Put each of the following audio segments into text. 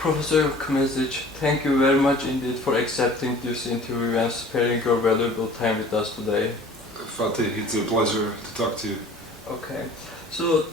Professor Kmezic, thank you very much indeed for accepting this interview and sparing your valuable time with us today. Fatih, it's a pleasure to talk to you. Okay, so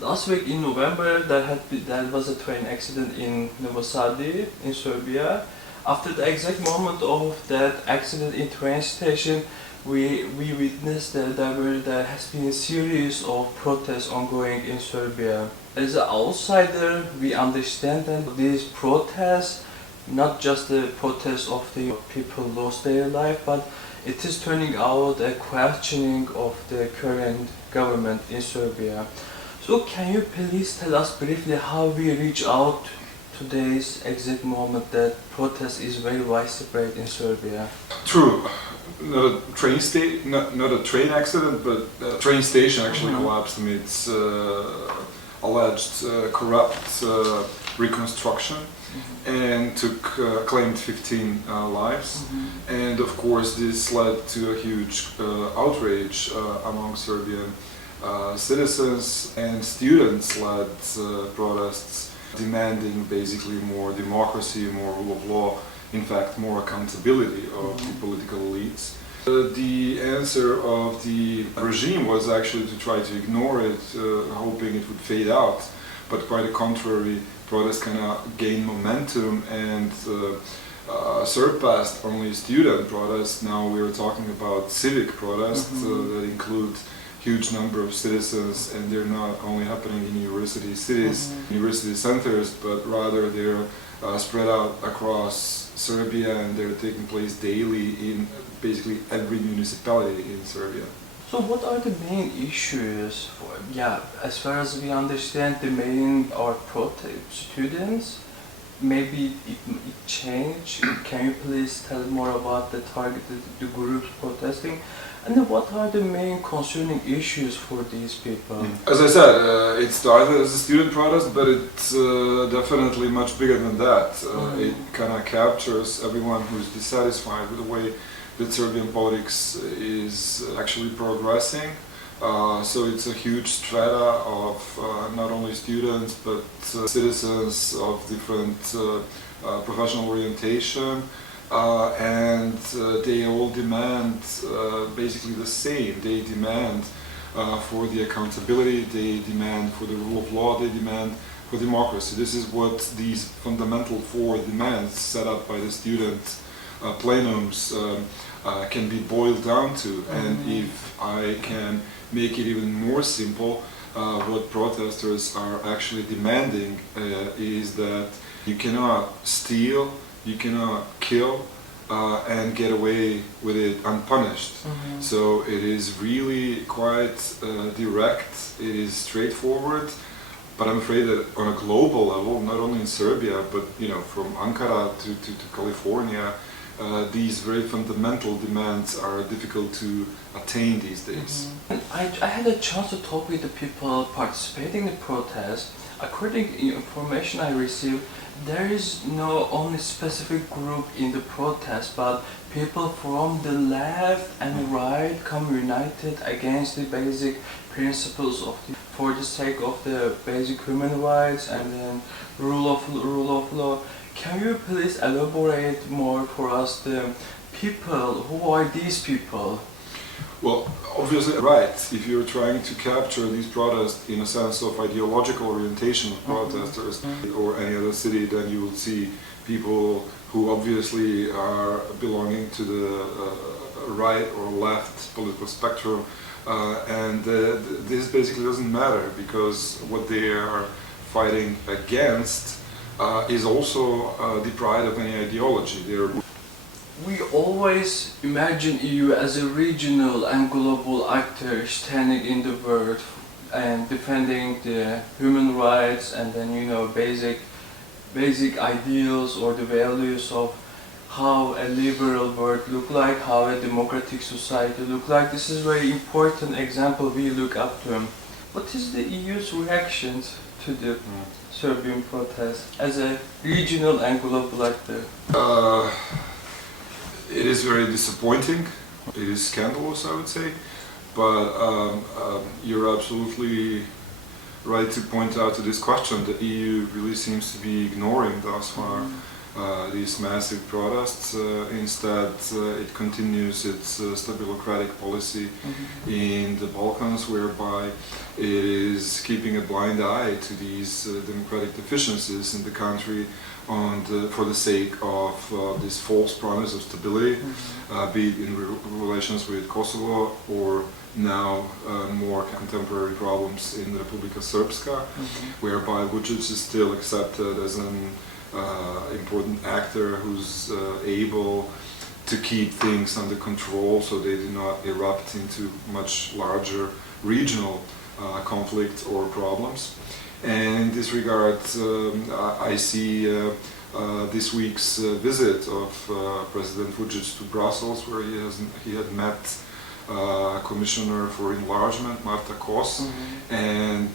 last week in November there was a train accident in Novi Sad in Serbia. After the exact moment of that accident in train station, we witnessed that there has been a series of protests ongoing in Serbia. As an outsider, we understand that these protests, not just the protests of the people lost their life, but it is turning out a questioning of the current government in Serbia. So can you please tell us briefly how we reach out today's exact moment that protest is very widespread in Serbia? True. Not a train accident, but a train station actually collapsed amidst alleged corrupt reconstruction and claimed 15 lives. And of course this led to a huge outrage among Serbian citizens, and students led protests demanding basically more democracy, more rule of law, in fact more accountability of the political elites. The answer of the regime was actually to try to ignore it, hoping it would fade out, but quite the contrary, protests kind of gained momentum and surpassed only student protests. Now we are talking about civic protests that include huge number of citizens, and they're not only happening in university cities, university centers, but rather they're spread out across Serbia, and they're taking place daily in basically every municipality in Serbia. So what are the main issues as far as we understand, the main are students? Maybe it changed. Can you please tell more about the targeted groups protesting? And then what are the main concerning issues for these people? As I said, it started as a student protest, but it's definitely much bigger than that. It kind of captures everyone who's dissatisfied with the way that Serbian politics is actually progressing. So it's a huge strata of not only students, but citizens of different professional orientation. And they all demand basically the same. They demand for the accountability, they demand for the rule of law, they demand for democracy. This is what these fundamental four demands set up by the student plenums can be boiled down to. And if I can make it even more simple, what protesters are actually demanding is that you cannot steal, you cannot kill and get away with it unpunished. So it is really quite direct, it is straightforward, but I'm afraid that on a global level, not only in Serbia, but from Ankara to California, these very fundamental demands are difficult to attain these days. I had a chance to talk with the people participating in the protest. According to information I received, there is no only specific group in the protest, but people from the left and right come united against the basic principles for the sake of the basic human rights and then rule of law. Can you please elaborate more for us the people? Who are these people? Well, obviously, right. If you're trying to capture these protests in a sense of ideological orientation of protesters or any other city, then you will see people who obviously are belonging to the right or left political spectrum. And this basically doesn't matter, because what they are fighting against is also deprived of any ideology. We always imagine EU as a regional and global actor standing in the world and defending the human rights and then basic ideals or the values of how a liberal world look like, how a democratic society look like. This is a very important example we look up to. What is the EU's reactions to the Serbian protest as a regional and global actor? It is very disappointing. It is scandalous, I would say. But you're absolutely right to point out to this question. The EU really seems to be ignoring thus far these massive protests. Instead, it continues its stabiliocratic policy in the Balkans, whereby it is keeping a blind eye to these democratic deficiencies in the country for the sake of this false promise of stability, be it in relations with Kosovo or now more contemporary problems in Republika Srpska, whereby Vučić is still accepted as an important actor who's able to keep things under control so they do not erupt into much larger regional conflict or problems. And in this regard, I see this week's visit of President Vučić to Brussels, where he had met Commissioner for Enlargement, Marta Kos, and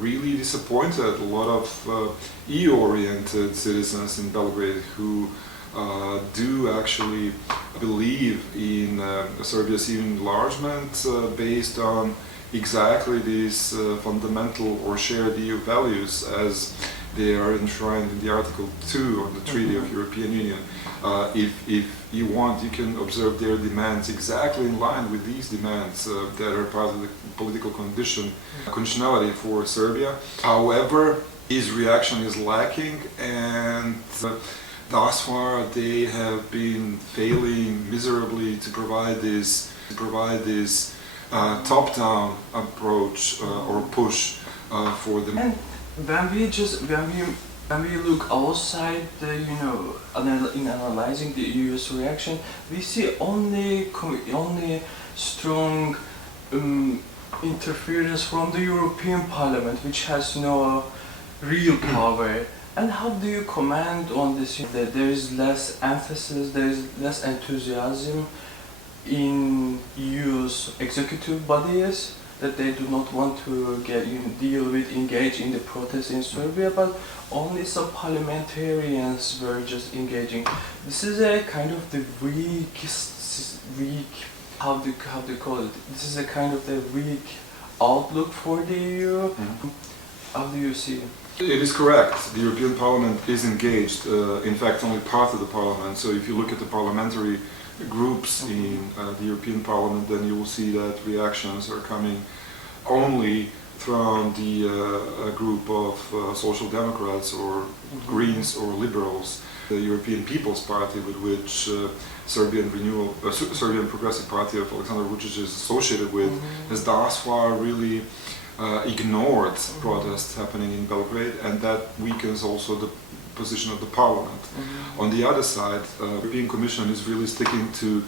really disappointed a lot of EU-oriented citizens in Belgrade who do actually believe in Serbia's EU enlargement based on exactly these fundamental or shared EU values as they are enshrined in the Article 2 of the Treaty of European Union. If you want, you can observe their demands exactly in line with these demands that are part of the political conditionality for Serbia. However, his reaction is lacking, and thus far they have been failing miserably to provide this top-down approach or push for them. And when we look outside, in analyzing the EU's reaction, we see only strong interference from the European Parliament, which has no real power. And how do you comment on this? That there is less emphasis, there is less enthusiasm in EU's executive bodies, that they do not want to engage in the protests in Serbia, but only some parliamentarians were just engaging. This is a kind of the weak, how do you call it? This is a kind of the weak outlook for the EU. How do you see it? It is correct. The European Parliament is engaged. In fact, only part of the Parliament. So if you look at the parliamentary groups in the European Parliament, then you will see that reactions are coming only from the group of Social Democrats or Greens or Liberals. The European People's Party, with which Serbian Progressive Party of Aleksandar Vučić is associated with, has thus far really ignored protests happening in Belgrade, and that weakens also the position of the Parliament. On the other side, the European Commission is really sticking to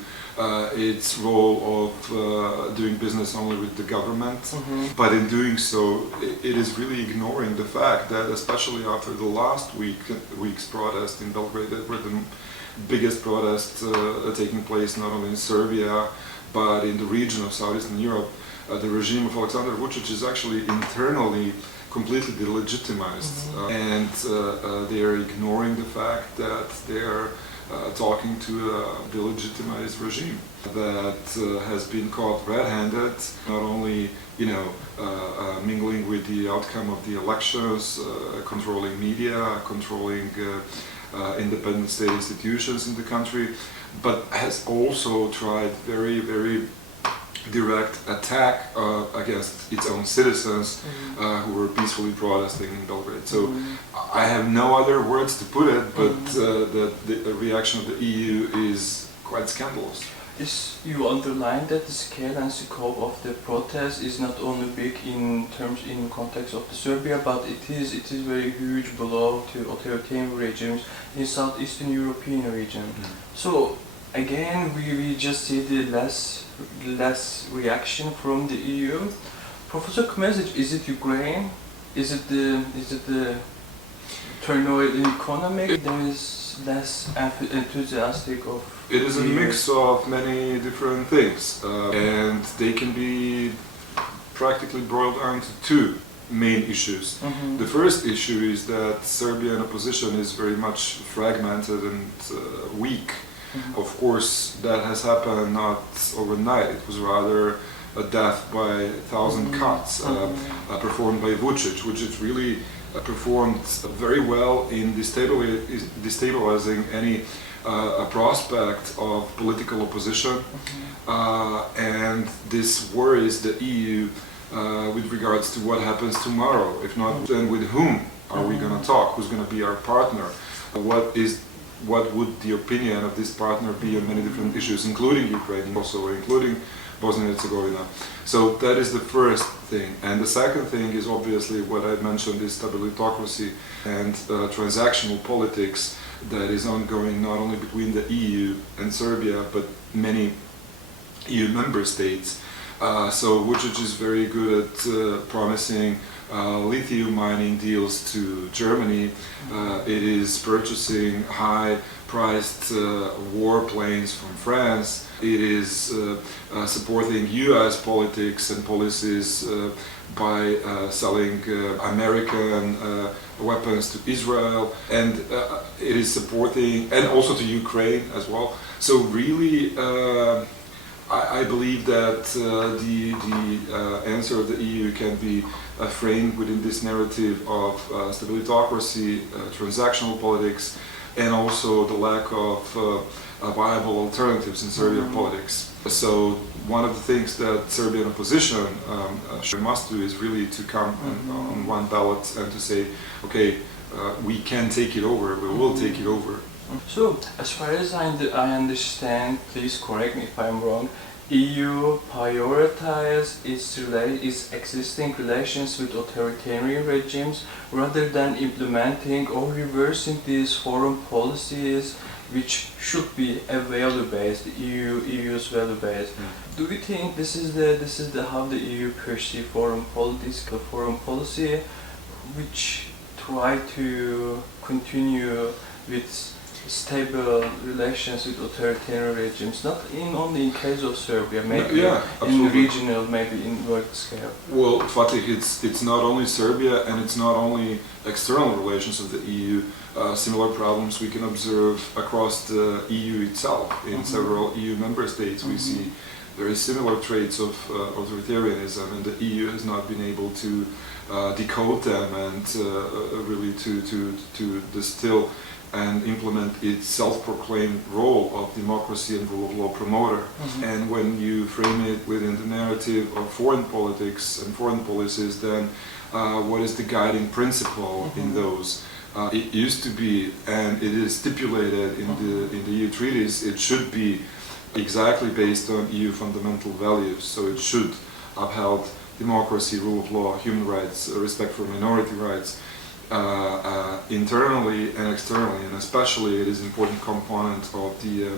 its role of doing business only with the government, but in doing so, it is really ignoring the fact that, especially after the last week's protest in Belgrade, that were the biggest protests taking place not only in Serbia, but in the region of Southeastern Europe, the regime of Aleksandar Vučić is actually internally completely delegitimized, and they are ignoring the fact that they are talking to a delegitimized regime that has been caught red-handed, not only mingling with the outcome of the elections, controlling media, controlling independent state institutions in the country, but has also tried very, very direct attack against its own citizens who were peacefully protesting in Belgrade. So I have no other words to put it, but the reaction of the EU is quite scandalous. You underline that the scale and scope of the protest is not only big in context of the Serbia, but it is very huge below to authoritarian regimes in Southeastern European region. So again, we just see the less reaction from the EU. Professor Kmezic, is it Ukraine? Is it the turmoil in economy? There is less enthusiastic of. It is a mix of many different things, and they can be practically boiled down to two main issues. The first issue is that Serbian opposition is very much fragmented and weak. Of course, that has happened not overnight. It was rather a death by 1,000 cuts performed by Vučić, which is really performed very well in destabilizing any prospect of political opposition, and this worries the EU with regards to what happens tomorrow. If not, then with whom are we going to talk? Who's going to be our partner? What would the opinion of this partner be on many different issues, including Ukraine, also including Bosnia and Herzegovina? So that is the first thing. And the second thing is obviously what I mentioned, is stabilitocracy and transactional politics that is ongoing not only between the EU and Serbia, but many EU member states. So Vučić is very good at promising lithium mining deals to Germany. It is purchasing high-priced warplanes from France. It is supporting US politics and policies by selling American weapons to Israel, and it is supporting, and also to Ukraine as well. So really, I believe that the answer of the EU can be framed within this narrative of stabilitocracy, transactional politics, and also the lack of viable alternatives in Serbian politics. So one of the things that Serbian opposition must do is really to come on one ballot and to say, okay, we can take it over, we will take it over. So, as far as I understand, please correct me if I'm wrong, EU prioritizes its existing relations with authoritarian regimes rather than implementing or reversing these foreign policies, which should be a value-based, EU's value-based. Do you think this is how the EU perceives foreign policy, which try to continue with stable relations with authoritarian regimes, not only in case of Serbia, maybe in regional, maybe in world scale? Well, Fatih, it's not only Serbia and it's not only external relations of the EU. Similar problems we can observe across the EU itself. In several EU member states we see very similar traits of authoritarianism, and the EU has not been able to decode them and really to distill and implement its self-proclaimed role of democracy and rule of law promoter. And when you frame it within the narrative of foreign politics and foreign policies, then what is the guiding principle in those? It used to be, and it is stipulated in the EU treaties, it should be exactly based on EU fundamental values. So it should uphold democracy, rule of law, human rights, respect for minority rights, internally and externally, and especially it is an important component of the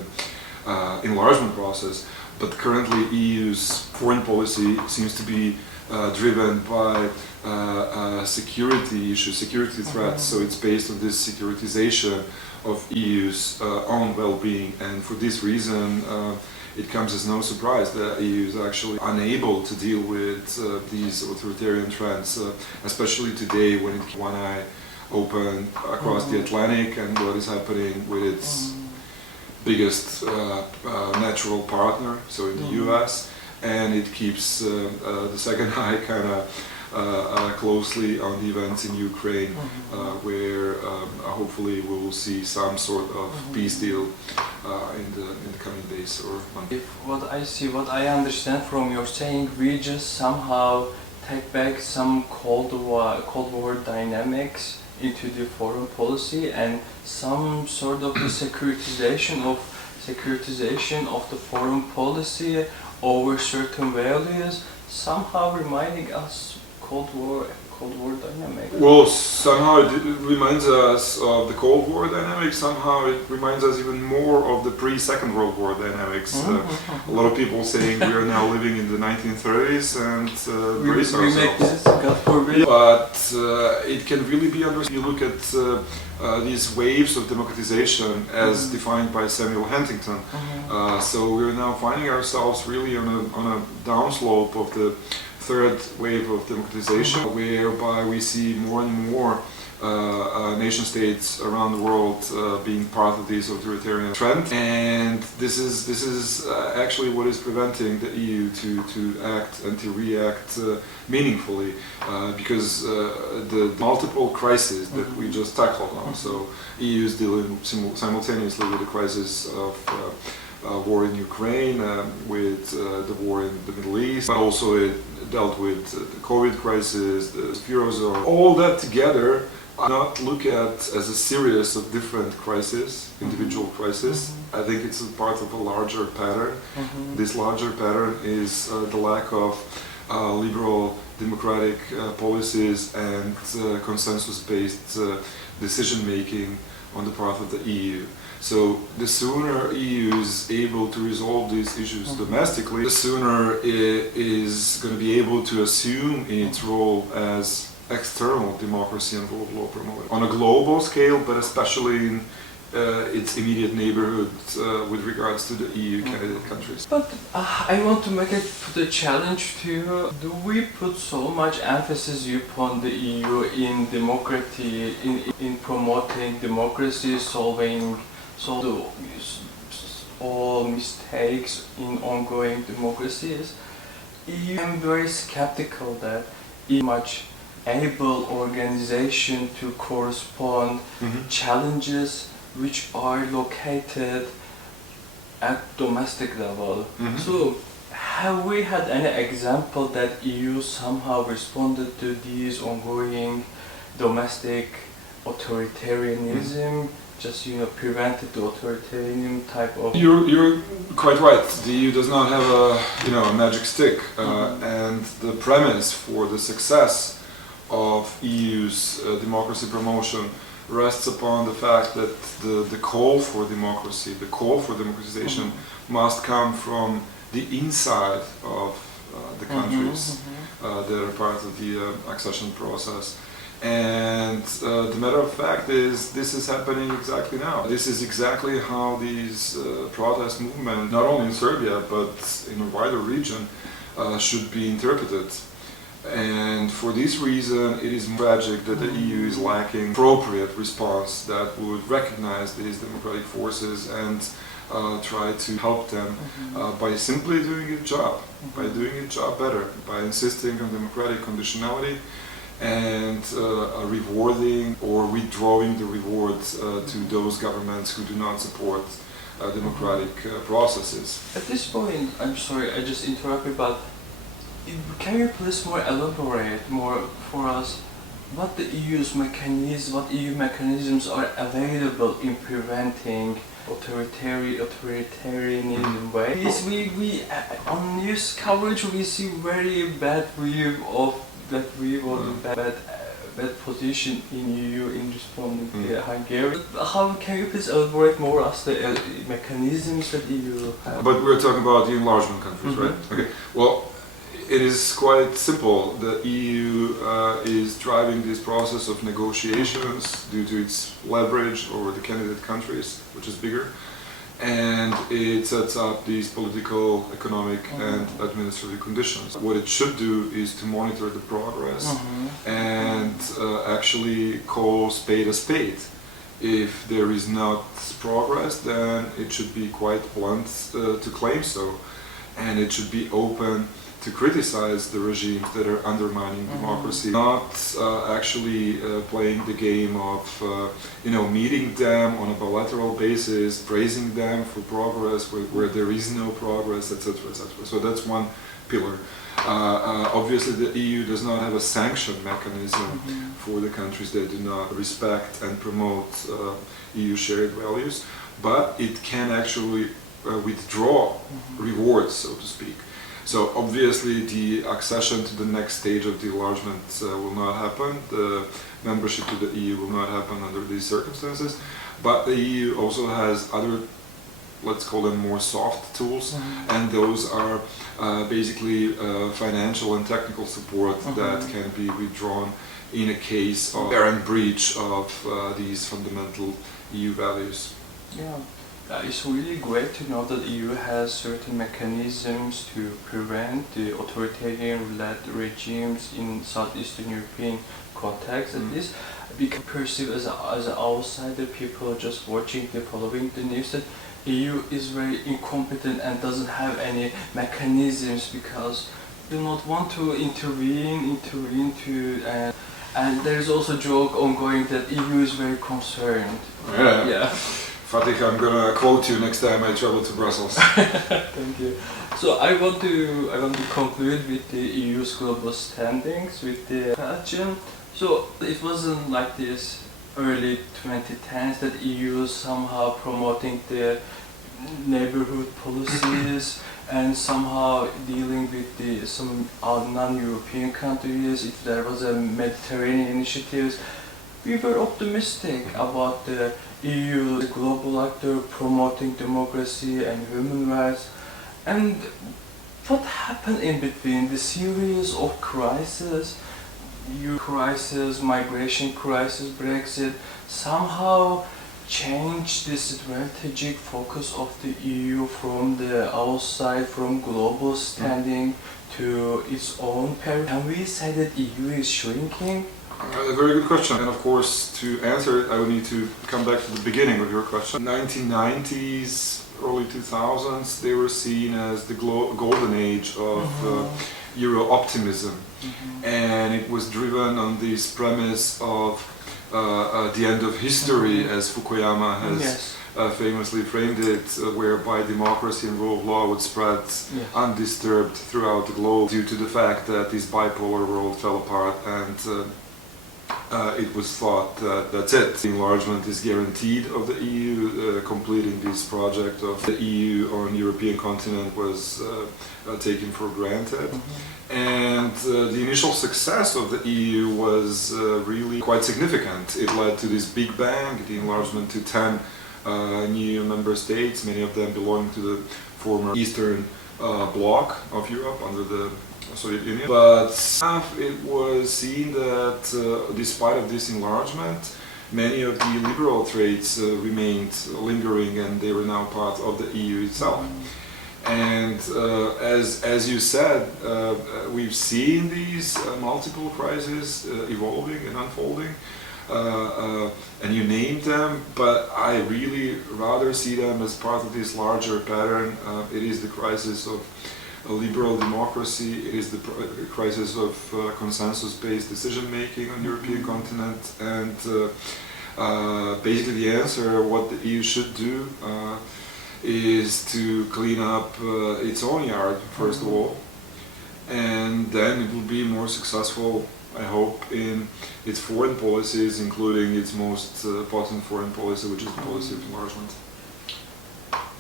enlargement process. But currently EU's foreign policy seems to be driven by security issues, security threats, so it's based on this securitization of EU's own well-being, and for this reason it comes as no surprise that EU is actually unable to deal with these authoritarian trends, especially today when one eye open across the Atlantic and what is happening with its biggest natural partner, so in the US, and it keeps the second eye kind of closely on the events in Ukraine, where hopefully we will see some sort of peace deal in the coming days or months. What I understand from your saying, we just somehow take back some Cold War dynamics into the foreign policy, and some sort of the securitization of the foreign policy over certain values, somehow reminding us Cold War dynamic. Well, somehow it reminds us of the Cold War dynamics, somehow it reminds us even more of the pre-Second World War dynamics. A lot of people saying we are now living in the 1930s and brace ourselves. God forbid. But it can really be understood. You look at these waves of democratization as defined by Samuel Huntington. So we're now finding ourselves really on a downslope of the third wave of democratization, whereby we see more and more nation states around the world being part of this authoritarian trend, and this is actually what is preventing the EU to act and to react meaningfully, because the multiple crises that we just tackled on. So EU is dealing simultaneously with the crisis of war in Ukraine, with the war in the Middle East, but also it dealt with the COVID crisis, the Eurozone. All that together, not look at as a series of different crises, individual crises. I think it's a part of a larger pattern. This larger pattern is the lack of liberal democratic policies and consensus-based decision-making on the part of the EU. So the sooner EU is able to resolve these issues domestically, the sooner it is going to be able to assume its role as external democracy and rule of law promoter on a global scale, but especially in its immediate neighborhood with regards to the EU candidate countries. But I want to make it the challenge to you. Do we put so much emphasis upon the EU in democracy, in promoting democracy, solving all mistakes in ongoing democracies? I'm very skeptical that it's much able organization to correspond challenges which are located at domestic level. So have we had any example that EU somehow responded to these ongoing domestic authoritarianism, just prevented the authoritarian type of... You're quite right. The EU does not have a magic stick, and the premise for the success of EU's democracy promotion rests upon the fact that the call for democracy, the call for democratization must come from the inside of the countries that are part of the accession process. And the matter of fact is, this is happening exactly now. This is exactly how these protest movements, not only in Serbia, but in a wider region, should be interpreted. And for this reason, it is tragic that the EU is lacking appropriate response that would recognize these democratic forces and try to help them by simply doing its job, by doing its job better, by insisting on democratic conditionality and rewarding or withdrawing the rewards to those governments who do not support democratic processes. At this point, I'm sorry, I just interrupted, but can you please elaborate more for us what the what EU mechanisms are available in preventing authoritarianism way? We on news coverage we see very bad view of that we were in bad position in EU in responding to Hungary. How can you please elaborate more as the mechanisms that EU have? But we're talking about the enlargement countries, right? Okay. Well, it is quite simple. The EU is driving this process of negotiations due to its leverage over the candidate countries, which is bigger, and it sets up these political, economic, and administrative conditions. What it should do is to monitor the progress and actually call spade a spade. If there is not progress, then it should be quite blunt to claim so, and it should be open to criticize the regimes that are undermining democracy, not actually playing the game of meeting them on a bilateral basis, praising them for progress where there is no progress, etc., etc. So that's one pillar. Obviously, the EU does not have a sanction mechanism for the countries that do not respect and promote EU shared values, but it can actually withdraw rewards, so to speak. So obviously the accession to the next stage of the enlargement will not happen. The membership to the EU will not happen under these circumstances. But the EU also has other, let's call them more soft tools, and those are basically financial and technical support that can be withdrawn in a case of apparent breach of these fundamental EU values. Yeah. It's really great to know that the EU has certain mechanisms to prevent the authoritarian-led regimes in Southeastern European context at least, become perceived as an outsider. People are just watching, following the news that EU is very incompetent and doesn't have any mechanisms because do not want to intervene and there is also a joke ongoing that EU is very concerned. Yeah. Fatih, I'm gonna quote you next time I travel to Brussels. Thank you. So I want to conclude with the EU's global standings with the question. So it wasn't like this early 2010s that EU is somehow promoting the neighborhood policies and somehow dealing with some non-European countries. If there was a Mediterranean initiatives, we were optimistic about the EU, the global actor promoting democracy and human rights. And what happened in between? The series of crises, EU crisis, migration crisis, Brexit, somehow changed the strategic focus of the EU from the outside, from global standing to its own peril. Can we say that EU is shrinking? A very good question, and of course to answer it I would need to come back to the beginning of your question. 1990s, early 2000s, they were seen as the golden age of Euro optimism, and it was driven on this premise of the end of history, as Fukuyama has famously framed it, whereby democracy and rule of law would spread undisturbed throughout the globe due to the fact that this bipolar world fell apart, and it was thought that that's it. The enlargement is guaranteed of the EU, completing this project of the EU on the European continent was taken for granted. And the initial success of the EU was really quite significant. It led to this big bang, the enlargement to 10 new member states, many of them belonging to the former Eastern bloc of Europe under the Soviet Union. But it was seen that despite of this enlargement, many of the liberal traits remained lingering, and they were now part of the EU itself. And as you said, we've seen these multiple crises evolving and unfolding, and you named them, but I really rather see them as part of this larger pattern. It is the crisis of liberal democracy, it is the crisis of consensus-based decision-making on the European continent, and basically the answer, what the EU should do, is to clean up its own yard, first of all, and then it will be more successful, I hope, in its foreign policies, including its most potent foreign policy, which is the policy of enlargement.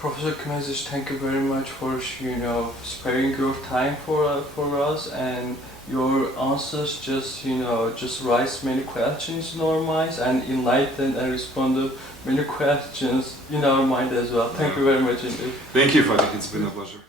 Professor Kmezic, thank you very much for sparing your time for us, and your answers just raised many questions in our minds and enlightened and responded many questions in our mind as well. Thank you very much indeed. Thank you, Fatih. It's been a pleasure.